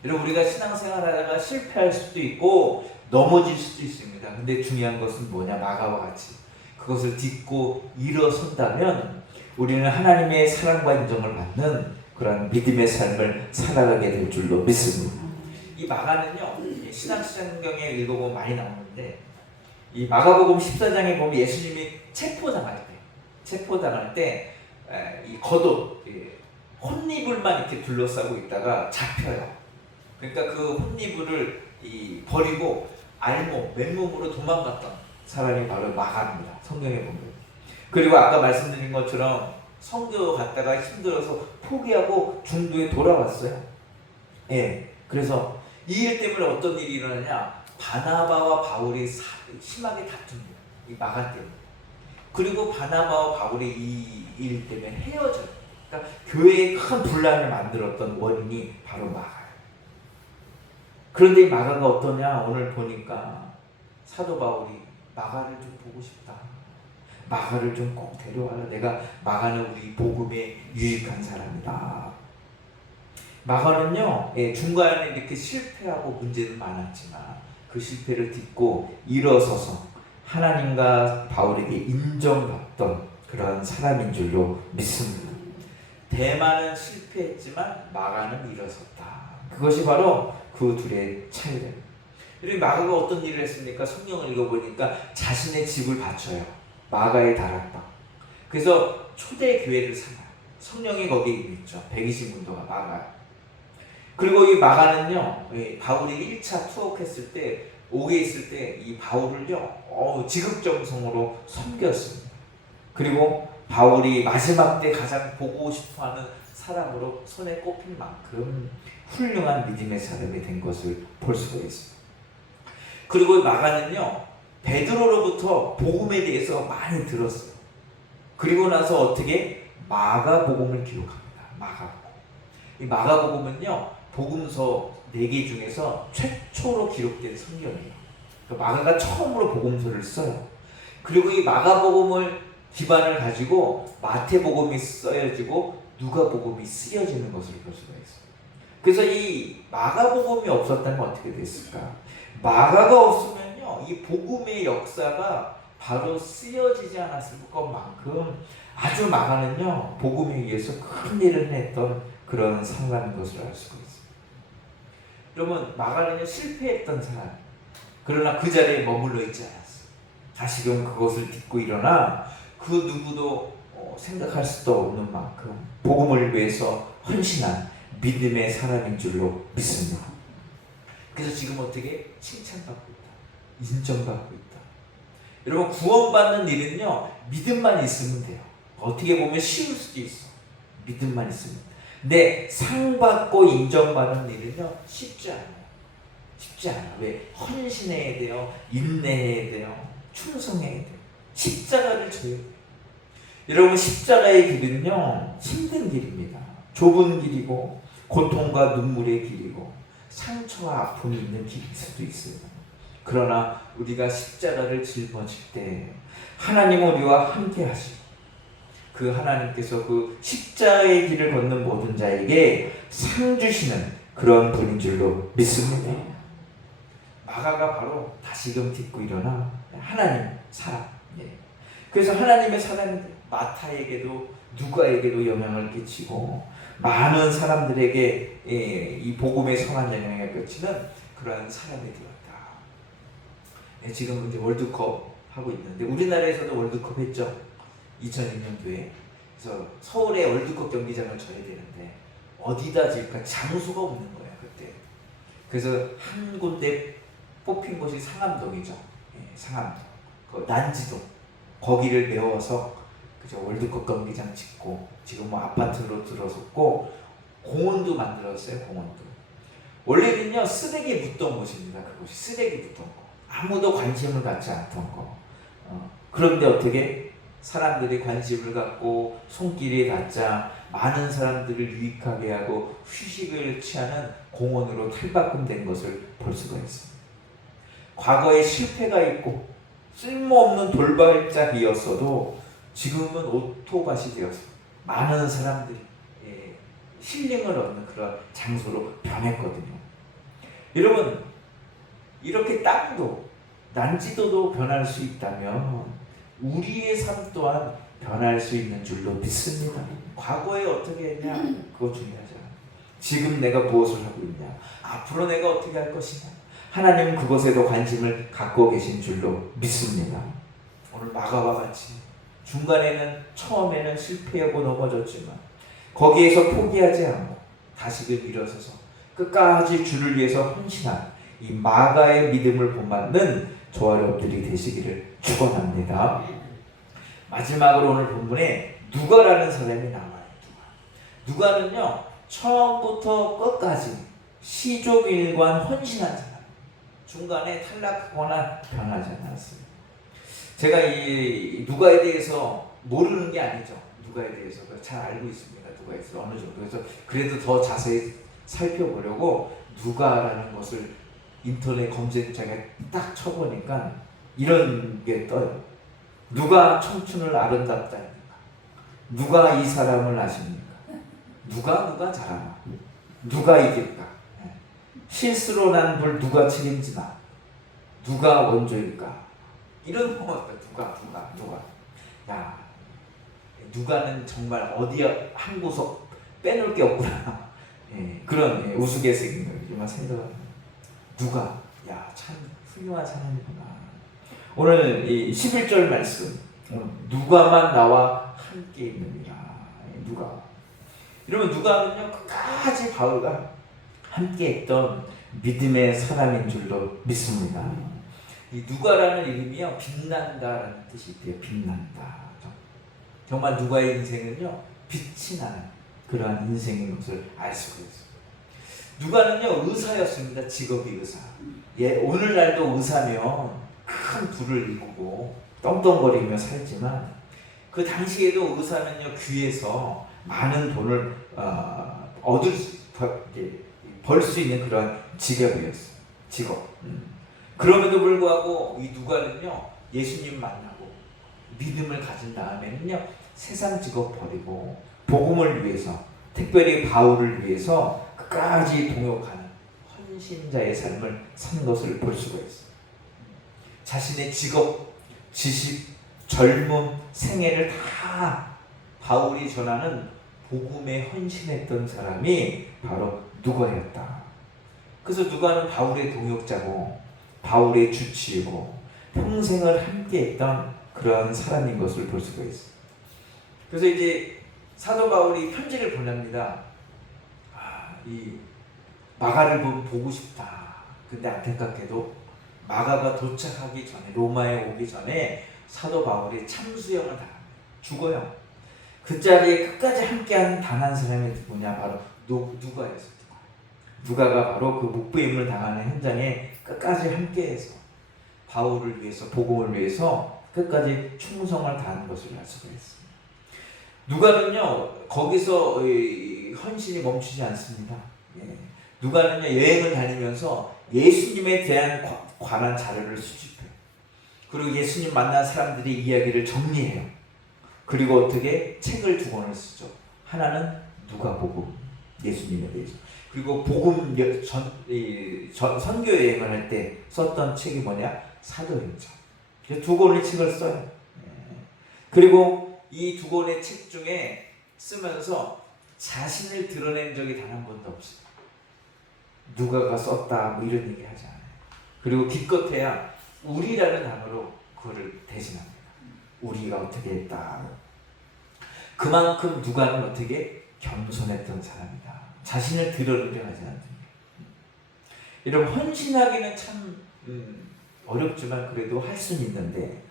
여러분, 우리가 신앙생활하다가 실패할 수도 있고 넘어질 수도 있습니다. 근데 중요한 것은 뭐냐? 마가와 같이 그것을 딛고 일어선다면 우리는 하나님의 사랑과 인정을 받는 그런 믿음의 삶을 살아가게 될 줄로 믿습니다. 이 마가는요, 신약성경에 읽어보면 많이 나오는데, 이 마가복음 14장에 보면 예수님이 체포당할 때 이 겉옷, 혼이불만 이렇게 둘러싸고 있다가 잡혀요. 그러니까 그 혼이불을 버리고 맨몸으로 도망갔던 사람이 바로 마가입니다. 성경에 보면. 그리고 아까 말씀드린 것처럼 선교 갔다가 힘들어서 포기하고 중도에 돌아왔어요. 그래서 이 일 때문에 어떤 일이 일어나냐? 바나바와 바울이 심하게 다툽니다. 이 마가 때문에. 그리고 바나바와 바울이 이 일 때문에 헤어져요. 그러니까 교회에 큰 분란을 만들었던 원인이 바로 마가예요. 그런데 이 마가가 어떠냐? 오늘 보니까 사도 바울이 마가를 좀 보고 싶다. 마가를 좀 꼭 데려와라. 내가 마가는 우리 복음에 유익한 사람이다. 마가는요, 중간에 이렇게 실패하고 문제는 많았지만 그 실패를 딛고 일어서서 하나님과 바울에게 인정받던 그런 사람인 줄로 믿습니다. 대만은 실패했지만 마가는 일어섰다. 그것이 바로 그 둘의 차이입니다. 그리고 마가가 어떤 일을 했습니까? 성경을 읽어보니까 자신의 집을 바쳐요. 마가의 다락방. 그래서 초대 교회를 삼아요. 성령이 거기에 있죠. 120문도가 마가. 그리고 이 마가는요, 바울이 1차 투옥했을 때, 옥에 있을 때 이 바울을요, 지극정성으로 섬겼습니다. 그리고 바울이 마지막 때 가장 보고 싶어하는 사람으로 손에 꼽힐 만큼 훌륭한 믿음의 사람이 된 것을 볼 수가 있습니다. 그리고 마가는요, 베드로로부터 복음에 대해서 많이 들었어요. 그리고 나서 어떻게 마가복음을 기록합니다. 마가복음. 이 마가복음은요, 복음서 4개 중에서 최초로 기록된 성경이에요. 그러니까 마가가 처음으로 복음서를 써요. 그리고 이 마가복음을 기반을 가지고 마태복음이 써여지고 누가복음이 쓰여지는 것을 볼 수가 있어요. 그래서 이 마가복음이 없었다면 어떻게 됐을까? 마가가 없으면요, 이 복음의 역사가 바로 쓰여지지 않았을 것만큼 아주 마가는요, 복음에 의해서 큰 일을 했던 그런 사람인 것을 알 수가 있습니다. 여러분, 마가는요, 실패했던 사람, 그러나 그 자리에 머물러 있지 않았어요. 다시금 그것을 딛고 일어나 그 누구도 생각할 수도 없는 만큼 복음을 위해서 헌신한 믿음의 사람인 줄로 믿습니다. 그래서 지금 어떻게 칭찬받고 있다, 인정받고 있다. 여러분, 구원받는 일은요, 믿음만 있으면 돼요. 어떻게 보면 쉬울 수도 있어. 믿음만 있으면. 근데 상 받고 인정받는 일은요, 쉽지 않아요. 쉽지 않아요. 왜? 헌신해야 돼요. 인내해야 돼요. 충성해야 돼요. 십자가를 져야 돼요. 여러분, 십자가의 길은요, 힘든 길입니다. 좁은 길이고 고통과 눈물의 길이고 상처와 아픔이 있는 길일 수도 있어요. 그러나 우리가 십자가를 짊어질 때 하나님 우리와 함께 하시고 그 하나님께서 그 십자가의 길을 걷는 모든 자에게 상 주시는 그런 분인 줄로 믿습니다. 마가가 바로 다시금 딛고 일어나 하나님 사람. 그래서 하나님의 사람이 마타에게도 누가에게도 영향을 끼치고 많은 사람들에게 이 복음의 선한 영향을 끼치는 그러한 사람이 되었다. 지금 이제 월드컵 하고 있는데 우리나라에서도 월드컵 했죠. 2006년도에. 그래서 서울에 월드컵 경기장을 져야 되는데 어디다 지을까 장소가 없는 거예요, 그때. 그래서 한 군데 뽑힌 곳이 상암동이죠. 상암동. 그 난지동. 거기를 메워서 그죠, 월드컵 경기장 짓고 지금 뭐 아파트로 들어섰고 공원도 만들었어요. 공원도. 원래는요, 쓰레기 묻던 곳입니다. 그곳이 쓰레기 묻던 곳. 아무도 관심을 갖지 않던 거. 그런데 어떻게 사람들이 관심을 갖고 손길이 닿자 많은 사람들을 유익하게 하고 휴식을 취하는 공원으로 탈바꿈된 것을 볼 수가 있습니다. 과거에 실패가 있고 쓸모없는 돌발자기였어도 지금은 오토밭이 되어서 많은 사람들이 힐링을 얻는 그런 장소로 변했거든요. 여러분, 이렇게 땅도 난지도도 변할 수 있다면 우리의 삶 또한 변할 수 있는 줄로 믿습니다. 과거에 어떻게 했냐, 그거 중요하지 않아요. 지금 내가 무엇을 하고 있냐, 앞으로 내가 어떻게 할 것이냐, 하나님은 그것에도 관심을 갖고 계신 줄로 믿습니다. 오늘 마가와 같이 중간에는 처음에는 실패하고 넘어졌지만 거기에서 포기하지 않고 다시금 일어서서 끝까지 주를 위해서 헌신한 이 마가의 믿음을 본받는 저와 여러분들이 되시기를 축원합니다. 마지막으로 오늘 본문에 누가라는 사람이 나와요. 누가는요, 처음부터 끝까지 시종일관 헌신한 사람. 중간에 탈락하거나 변하지 않았어요. 제가 이 누가에 대해서 모르는 게 아니죠. 누가에 대해서 잘 알고 있습니다. 누가에 대해서 어느 정도. 그래서 그래도 더 자세히 살펴보려고 누가라는 것을 인터넷 검색창에 딱 쳐보니까 이런 게 떠요. 누가 청춘을 아름답다 합니까? 누가 이 사람을 아십니까? 누가 잘하나? 누가 이길까? 실수로 난 불 누가 책임지나? 누가 원조일까? 이런 거 누가. 야, 누가는 정말 어디야 한 구석 빼놓을 게 없구나. 예, 그런 우스갯소리만 생각합니다. 누가, 야, 참 훌륭한 사람이구나. 오늘 이 11절 말씀, 누가만 나와 함께 있느니라. 누가. 이러면 누가는요 끝까지 바울과 함께했던 믿음의 사람인 줄로 믿습니다. 이 누가라는 이름이요 빛난다라는 뜻이 있대요. 빛난다. 정말 누가의 인생은요 빛이 나는 그러한 인생인 것을 알 수가 있어요. 누가는요 의사였습니다. 직업이 의사. 예, 오늘날도 의사면 큰 부를 이루고 떵떵거리며 살지만 그 당시에도 의사는요 귀에서 많은 돈을 벌 수 있는 그런 직업이었어요. 직업. 그럼에도 불구하고 이 누가는요 예수님 만나고 믿음을 가진 다음에는요 세상 직업 버리고 복음을 위해서, 특별히 바울을 위해서 끝까지 동역하는 헌신자의 삶을 산 것을 볼 수가 있어요. 자신의 직업, 지식, 젊음, 생애를 다 바울이 전하는 복음에 헌신했던 사람이 바로 누가였다. 그래서 누가는 바울의 동역자고 바울의 주치이고 평생을 함께했던 그런 사람인 것을 볼 수가 있어요. 그래서 이제 사도 바울이 편지를 보냅니다. 이 마가를 보고 싶다. 근데 안타깝게도 마가가 도착하기 전에, 로마에 오기 전에 사도 바울이 참수형을 당합니다. 죽어요. 그 자리에 끝까지 함께하는 단 한 사람이 누구냐? 바로 누가였어요. 누가가 바로 그 묵부임을 당하는 현장에 끝까지 함께해서 바울을 위해서, 복음을 위해서 끝까지 충성을 다하는 것을 알 수가 있습니다. 누가는요 거기서 헌신이 멈추지 않습니다. 누가는요 여행을 다니면서 예수님에 대한 관한 자료를 수집해요. 그리고 예수님 만난 사람들의 이야기를 정리해요. 그리고 어떻게 책을 2권을 쓰죠. 하나는 누가복음, 예수님에 대해서. 그리고 복음 선교 여행을 할 때 썼던 책이 뭐냐? 사도행전. 2권의 책을 써요. 그리고 이 2권의 책 중에 쓰면서 자신을 드러낸 적이 단 한 번도 없어요. 누가가 썼다 뭐 이런 얘기 하지 않아요. 그리고 기껏해야 우리라는 단어로 그거를 대신합니다. 우리가 어떻게 했다. 그만큼 누가는 어떻게 겸손했던 사람이다. 자신을 드러내려 하지 않습니다. 이런 헌신하기는 참 어렵지만 그래도 할 수는 있는데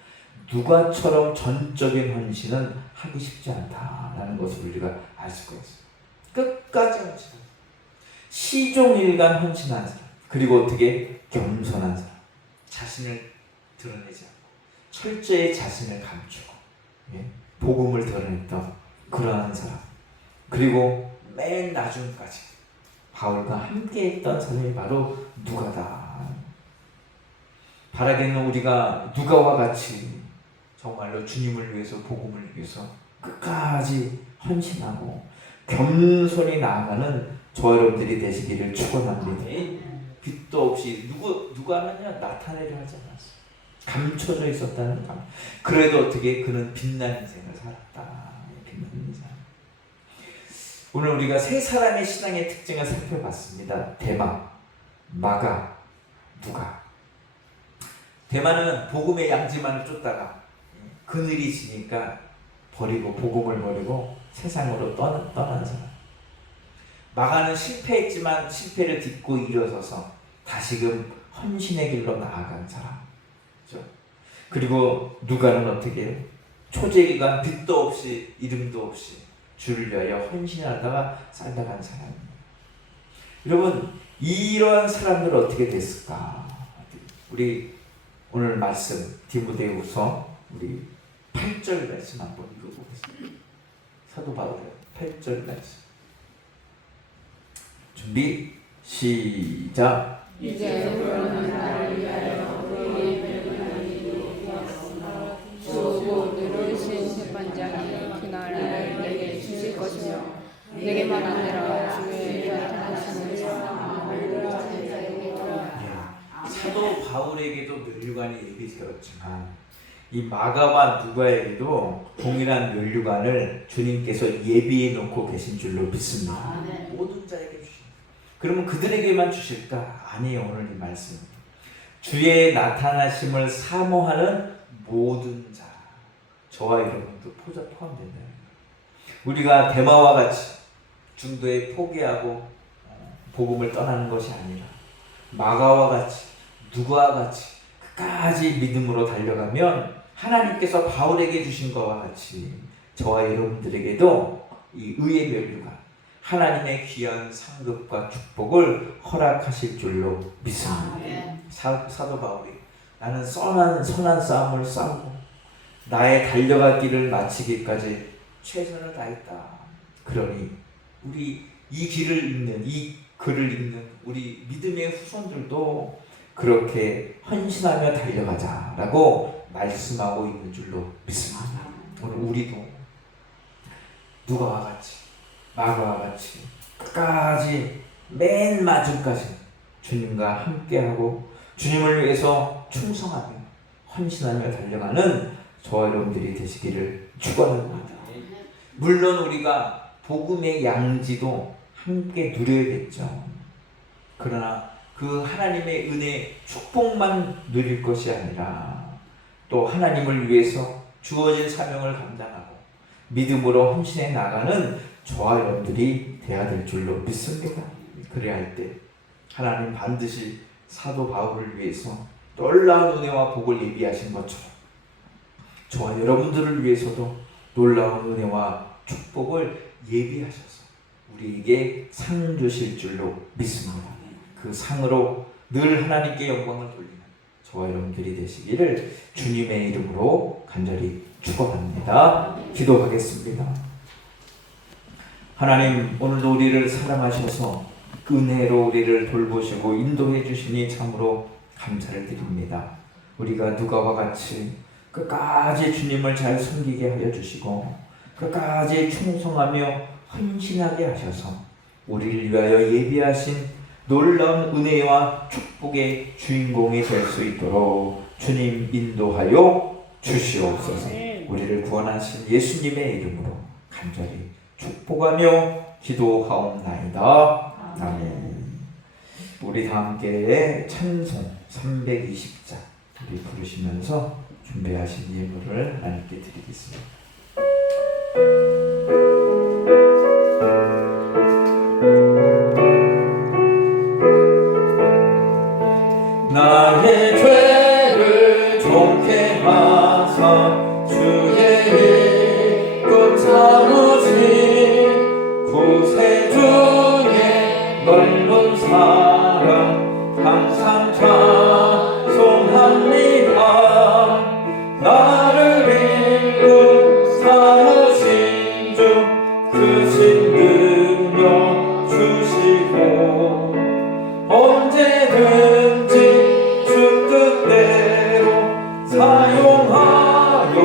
누가처럼 전적인 헌신은 하기 쉽지 않다라는 것을 우리가 알 수가 있어요. 끝까지 헌신하는 시종일관 헌신한 사람, 그리고 어떻게 겸손한 사람, 자신을 드러내지 않고 철저히 자신을 감추고 복음을 드러냈던 그러한 사람, 그리고 맨 나중까지 바울과 함께했던 사람이 바로 누가다. 바라기는 우리가 누가와 같이 정말로 주님을 위해서, 복음을 위해서 끝까지 헌신하고 겸손히 나아가는 저 여러분들이 되시기를 축원합니다. 빛도 없이 누가는요 나타내려 하지 않았어요. 감춰져 있었다는 감. 그래도 어떻게 그는 빛난 인생을 살았다. 빛난 인생. 오늘 우리가 세 사람의 신앙의 특징을 살펴봤습니다. 데마, 마가, 누가. 데마는 복음의 양지만을 쫓다가 그늘이 지니까 복음을 버리고 세상으로 떠난 사람. 마가는 실패했지만 실패를 딛고 일어서서 다시금 헌신의 길로 나아간 사람. 그렇죠? 그리고 누가는 어떻게 초제기간 빛도 없이 이름도 없이 주를 위하여 헌신하다가 살다간 사람입니다. 여러분 이러한 사람들은 어떻게 됐을까? 우리 오늘 말씀 디모데후서 우리 8절 말씀 한번 읽어보겠습니다. 사도 바울의 8절 말씀. 준비 시작. 이제 그러는 나를 위하여 우리의 변론이 되었으나 주 누르신 재판장이 그날을 내게 주실 것이며 내게만 아니라 주의 나타나시는 사람을 자에게 사도 바울에게도 멸류관이 예비되었지만 이 마가와 누가에게도 동일한 면류관을 주님께서 예비해 놓고 계신 줄로 믿습니다. 모든 자에게 주신. 그러면 그들에게만 주실까? 아니에요. 오늘 이 말씀. 주의 나타나심을 사모하는 모든 자, 저와 여러분도 포함된다. 우리가 데마와 같이 중도에 포기하고 복음을 떠나는 것이 아니라 마가와 같이 누가와 같이 끝까지 믿음으로 달려가면 하나님께서 바울에게 주신 것과 같이 저와 여러분들에게도 이 의의 면류관, 하나님의 귀한 상급과 축복을 허락하실 줄로 믿습니다. 사도 바울이 나는 선한 싸움을 싸우고 나의 달려갈 길을 마치기까지 최선을 다했다. 그러니 우리 이 길을 읽는, 이 글을 읽는 우리 믿음의 후손들도 그렇게 헌신하며 달려가자라고 말씀하고 있는 줄로 믿습니다. 오늘 우리도 누가와 같이 마가와 같이 끝까지 맨 마지막까지 주님과 함께하고 주님을 위해서 충성하며 헌신하며 달려가는 저와 여러분들이 되시기를 축원합니다. 물론 우리가 복음의 양지도 함께 누려야겠죠. 그러나 그 하나님의 은혜 축복만 누릴 것이 아니라 또 하나님을 위해서 주어진 사명을 감당하고 믿음으로 헌신해 나가는 저와 여러분들이 되어야 될 줄로 믿습니다. 그래야 할 때 하나님 반드시 사도 바울을 위해서 놀라운 은혜와 복을 예비하신 것처럼 저와 여러분들을 위해서도 놀라운 은혜와 축복을 예비하셔서 우리에게 상 주실 줄로 믿습니다. 그 상으로 늘 하나님께 영광을 돌리는 저와 여러분들이 되시기를 주님의 이름으로 간절히 축원합니다. 기도하겠습니다. 하나님, 오늘도 우리를 사랑하셔서 은혜로 우리를 돌보시고 인도해 주시니 참으로 감사를 드립니다. 우리가 누가와 같이 끝까지 주님을 잘 섬기게 하여 주시고 끝까지 충성하며 헌신하게 하셔서 우리를 위하여 예비하신 놀라운 은혜와 축복의 주인공이 될 수 있도록 주님 인도하여 주시옵소서. 우리를 구원하신 예수님의 이름으로 간절히 축복하며 기도하옵나이다. 아멘. 우리 다 함께 찬송 320자 우리 부르시면서 준비하신 예물을 하나님께 드리겠습니다. 나의 죄를 종케 하사 주의 일꾼 삼으신 구세주의 넓은 사랑 항상 찬송합니다. 나를 일꾼 삼으신 주 크신 능력 주시고 언제든지 주 뜻대로 사용하여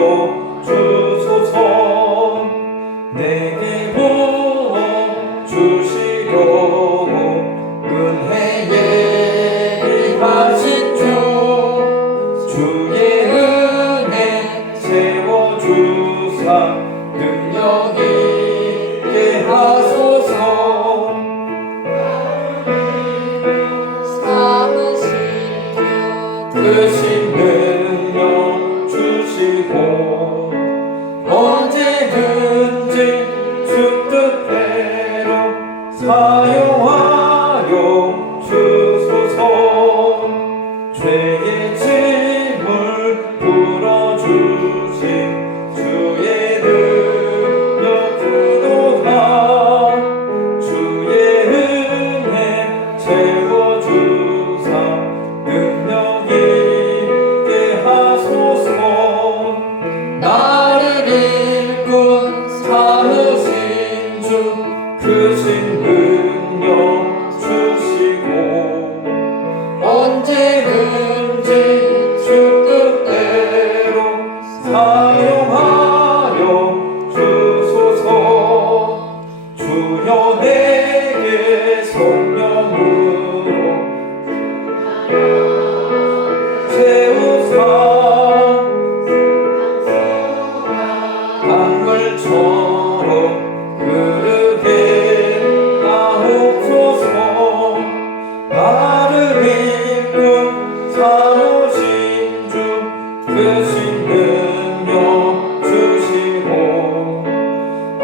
크신 능력 주시고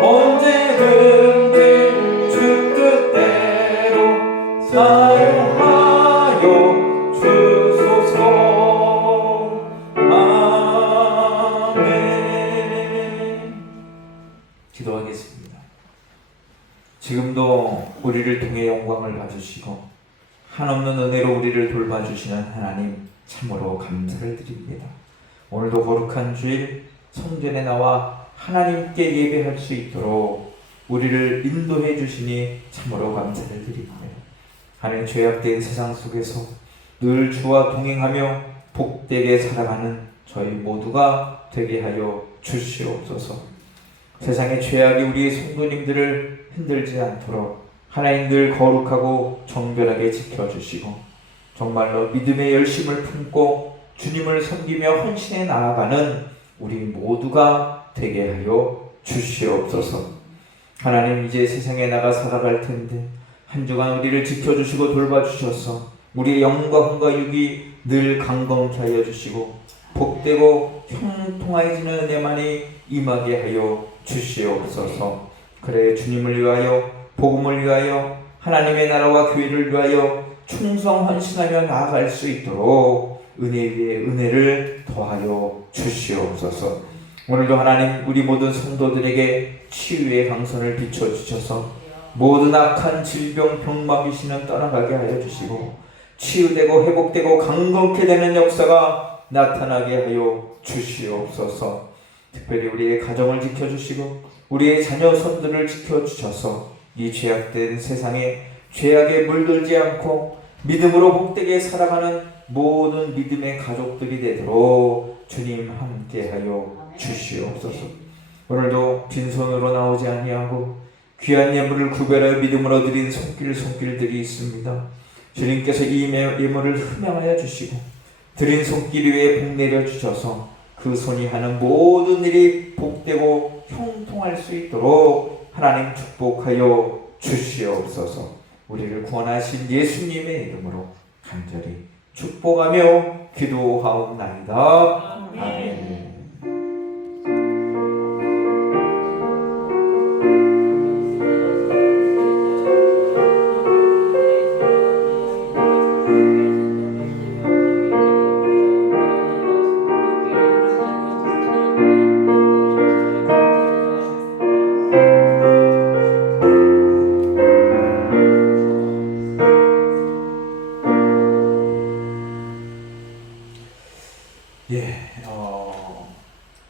언제든지 주 뜻대로 사용하여 주소서. 아멘. 기도하겠습니다. 지금도 우리를 통해 영광을 받으시고 한없는 은혜로 우리를 돌봐주시는 하나님 참으로 감사를 드립니다. 오늘도 거룩한 주일 성전에 나와 하나님께 예배할 수 있도록 우리를 인도해 주시니 참으로 감사를 드립니다. 하나님, 죄악된 세상 속에서 늘 주와 동행하며 복되게 살아가는 저희 모두가 되게 하여 주시옵소서. 세상의 죄악이 우리 성도님들을 흔들지 않도록 하나님 늘 거룩하고 정결하게 지켜주시고 정말로 믿음의 열심을 품고 주님을 섬기며 헌신해 나아가는 우리 모두가 되게 하여 주시옵소서. 하나님, 이제 세상에 나가 살아갈 텐데 한 주간 우리를 지켜주시고 돌봐주셔서 우리의 영광과 육이 늘 강건케 하여 주시고 복되고 형통해지는 은혜만이 임하게 하여 주시옵소서. 그래, 주님을 위하여 복음을 위하여 하나님의 나라와 교회를 위하여 충성 헌신하며 나아갈 수 있도록 은혜 위에 은혜를 더하여 주시옵소서. 오늘도 하나님, 우리 모든 성도들에게 치유의 강선을 비춰주셔서 모든 악한 질병 병마 귀신은 떠나가게 하여 주시고 치유되고 회복되고 강건케 되는 역사가 나타나게 하여 주시옵소서. 특별히 우리의 가정을 지켜주시고 우리의 자녀 손들을 지켜주셔서 이 죄악된 세상에 죄악에 물들지 않고 믿음으로 복되게 살아가는 모든 믿음의 가족들이 되도록 주님 함께하여 주시옵소서. 오늘도 빈손으로 나오지 아니하고 귀한 예물을 구별하여 믿음으로 드린 손길들이 있습니다. 주님께서 이 예물을 흠양하여 주시고 드린 손길 위에 복 내려 주셔서 그 손이 하는 모든 일이 복되고 형통할 수 있도록 하나님 축복하여 주시옵소서. 우리를 구원하신 예수님의 이름으로 간절히 축복하며 기도하옵나이다. 아멘.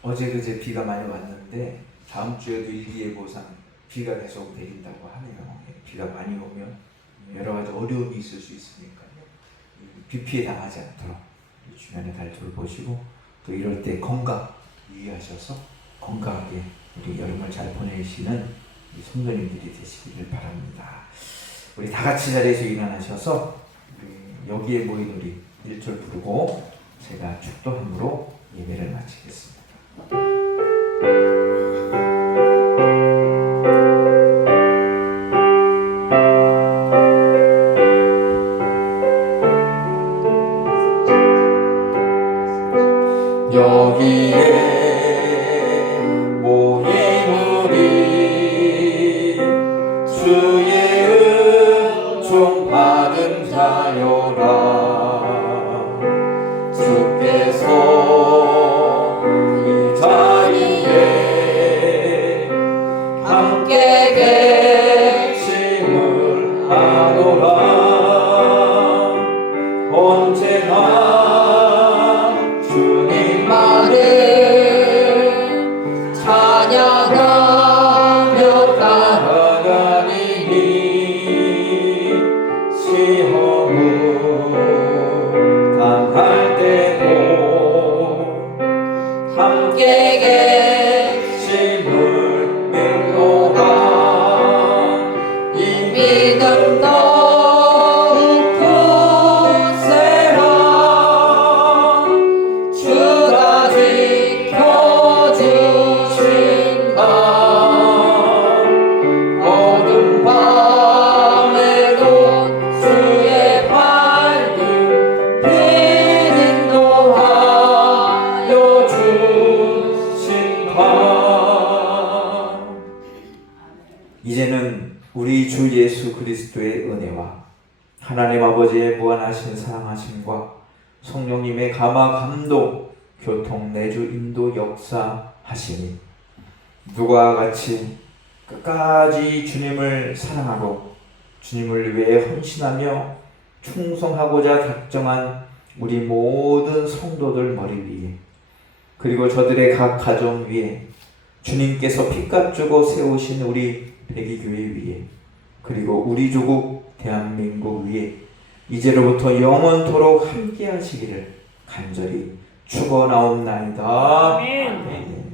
어제 그제 비가 많이 왔는데 다음 주에도 일기예보상 비가 계속 내린다고 하네요. 비가 많이 오면 여러 가지 어려움이 있을 수 있으니까요. 비 피해 당하지 않도록 주변에 잘 돌보시고 또 이럴 때 건강 유의하셔서 건강하게 우리 여름을 잘 보내시는 성도님들이 되시기를 바랍니다. 우리 다 같이 자리에서 일어나셔서 여기에 모인 우리 1절 부르고 제가 축도함으로 예배를 마치겠습니다. 여기에 모인 우리 주의 은총 받은 자여라. 주께서 이 자리에 함께 계심을 아노라. 언제나 주님만을 찬양하며 따라가리니 시험은 당할 때도 함께 계심을 믿노라. 이 믿음 더욱 굳세라. 주가 지켜주신다. 어둠 밤에도 주의 밝은 빛 인도하여 그리스도의 은혜와 하나님 아버지의 무한하신 사랑하심과 성령님의 감화 감동 교통 내주 인도 역사하시니 누구와 같이 끝까지 주님을 사랑하고 주님을 위해 헌신하며 충성하고자 작정한 우리 모든 성도들 머리 위에 그리고 저들의 각 가정 위에 주님께서 피값 주고 세우신 우리 백이교회 위에 그리고 우리 조국 대한민국 위에 이제로부터 영원토록 함께 하시기를 간절히 축원하옵나이다. 아멘.